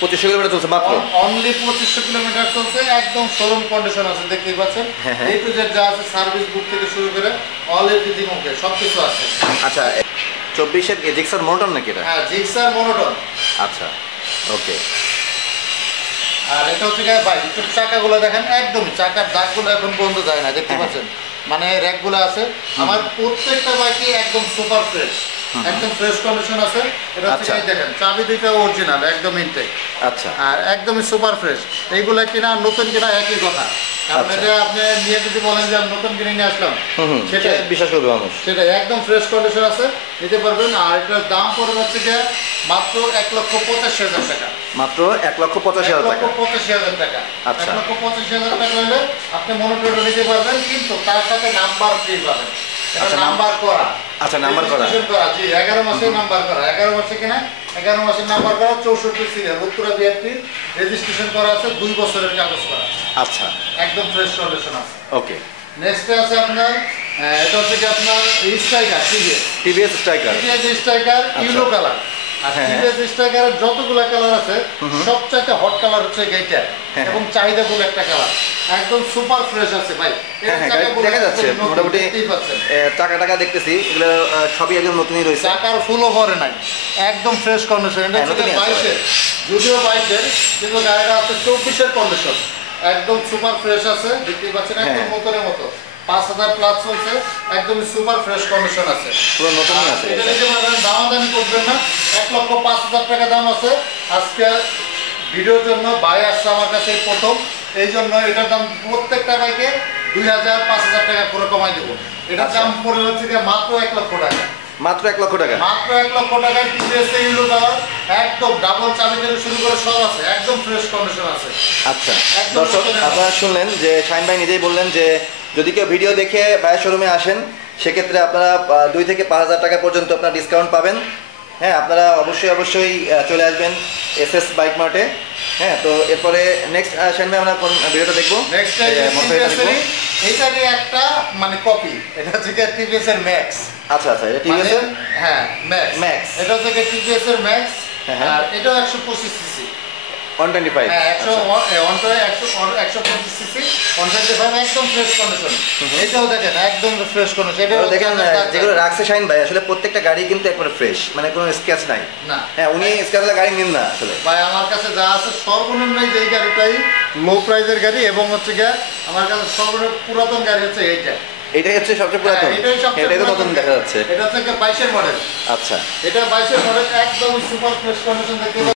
2500 kilometre চলছে মাত্র, only 2500 kilometre চলছে, একদম শোরুম কন্ডিশন আছে, দেখতেই পাচ্ছেন। এই টু জেড যা আছে, সার্ভিস বুক থেকে শুরু করে অল এভরিথিং ওকে, সবকিছু আছে। আচ্ছা 24 এর জিক্সার মোটর নাকি এটা? হ্যাঁ, জিক্সার মনোটন। আচ্ছা ওকে। আর এটা হচ্ছে ভাই একটু চাকাগুলো দেখেন, একদমই চাকার দাগগুলো এখন পর্যন্ত যায় না, দেখতে পাচ্ছেন। মানে র্যাকগুলো আছে আমার প্রত্যেকটা বাইকই একদম সুপার ফ্রেশ, একদম ফ্রেশ কন্ডিশন আছে। এটা হচ্ছে দেখেন চাবি দুইটা অরিজিনাল, একদম ইনটেক। আচ্ছা, আর একদমই সুপার ফ্রেশ। এইগুলো কিনা নতুন কিনা একই কথা, কারণ এটা আপনি নিয়ে যদি বলেন যে আমি নতুন কিনে নিয়ে আসলাম, সেটা বিশ্বাস করবে মানুষ। সেটা একদম ফ্রেশ কন্ডিশন আছে, নিতে পারবেন। আর এটার দাম পড়বে হচ্ছে যে মাত্র 1,85,000 টাকা। মাত্র 1,85,000 টাকা। 1,85,000 টাকা। আচ্ছা, 1,85,000 টাকা হলে আপনি মনোটরটা নিতে পারবেন, কিন্তু তার সাথে নাম্বার ফ্রি পাবেন। এটা নাম্বার করা। আচ্ছা, নাম্বার করা। জি, 11 মাসে নাম্বার করা। 11 মাসে কিনা 11 মাসের নাম্বার করা, 64 সিরিয়াল, উত্তরা বিআরটি রেজিস্ট্রেশন করা আছে, 2 বছরের কাগজ করা। আচ্ছা, একদম ফ্রেশ কন্ডিশন আছে। ওকে। নেক্সটে আছে আপনার এটা হচ্ছে কি আপনার striker, TVS striker. TVS striker yellow colour. আর টিভিএস স্ট্রাইকারের যতগুলো কালার আছে সবচাইতে হট কালার হচ্ছে এইটা, এবং চাহিদাফুল একটা কালার, একদম সুপার ফ্রেশ আছে ভাই। দেখা যাচ্ছে মোটামুটি টাকা টাকা দেখতেছি, এগুলো সবই একদম নতুনই রয়েছে, টাকার ফুলও ভরে নাই, একদম ফ্রেশ কন্ডিশন। এটা হচ্ছে 22-এর, যদিও 22-এর, কিন্তু গাড়িটা আছে 24-এর কন্ডিশন, একদম সুপার ফ্রেশ আছে, দেখতেই পাচ্ছেন, একদম নতুনের মতো। 5,000 প্লাস চলছে, একদম সুপার ফ্রেশ কন্ডিশন আছে, পুরো নতুনই আছে। এটা নিতে পারবেন, দামাদামি করবেন না। 1,05,000 টাকা দাম আছে। আজকে ভিডিওর জন্য ভাই আসছে আমার কাছে প্রথম, এই জন্য এটার দাম প্রত্যেকটা বাইকে 2,000-5,000 টাকা করে কমাই দেবো। এটার দাম পড়ে হচ্ছে মাত্র 1 লক্ষ টাকা। মাত্র 1 লক্ষ টাকা। মাত্র 1 লক্ষ টাকায় টিভিএস ইউলো কালার, একদম ডাবল চাবি থেকে শুরু করে সব আছে, একদম ফ্রেশ কন্ডিশন আছে। আচ্ছা দর্শক, আপনারা শুনলেন যে শাহিন ভাই নিজেই বললেন যে যদি কেউ ভিডিও দেখে ভাইয়ের শোরুমে আসেন, সেক্ষেত্রে আপনারা 2 থেকে 5,000 টাকা পর্যন্ত আপনারা ডিসকাউন্ট পাবেন। হ্যাঁ, আপনারা অবশ্যই চলে আসবেন এসএস বাইক মার্টে। হ্যাঁ, তো এরপরে নেক্সট শাহিন ভাই আমরা কোন ভিডিওটা দেখবো? নেক্সট এইটারই একটা মানে কপি, এটা হচ্ছে টিভিএস এর ম্যাক্স। আচ্ছা, এটা টিভিএস এর, হ্যাঁ ম্যাক্স, এটা হচ্ছে টিভিএস এর ম্যাক্স। আর এটাও 125 সিসি, 125। হ্যাঁ 125 সিসি, 125, একদম ফ্রেশ কন্ডিশন। এটাও দেখেন একদম ফ্রেশ কন্ডিশন। এটাও দেখেন যেগুলো রাখছে শাহিন ভাই, আসলে প্রত্যেকটা গাড়ি কিন্তু একবারে ফ্রেশ, মানে কোনো স্ক্র্যাচ নাই। না, হ্যাঁ, উনি স্ক্র্যাচের গাড়ি নিন না আসলে ভাই। আমার কাছে যা আছে সর্বনিম্ন যেই গাড়িটাই লো প্রাইজের গাড়ি, এবং হচ্ছে গিয়ে আমার কাছে সর্বনিম্ন পুরাতন গাড়ি হচ্ছে এটাই হচ্ছে সবচেয়ে পুরাতন। এটাই তো নতুন দেখা যাচ্ছে। এটা হচ্ছে 22-এর মডেল। আচ্ছা, এটা 22-এর মডেল, একদম সুপার ফ্রেশ কন্ডিশন দেখতে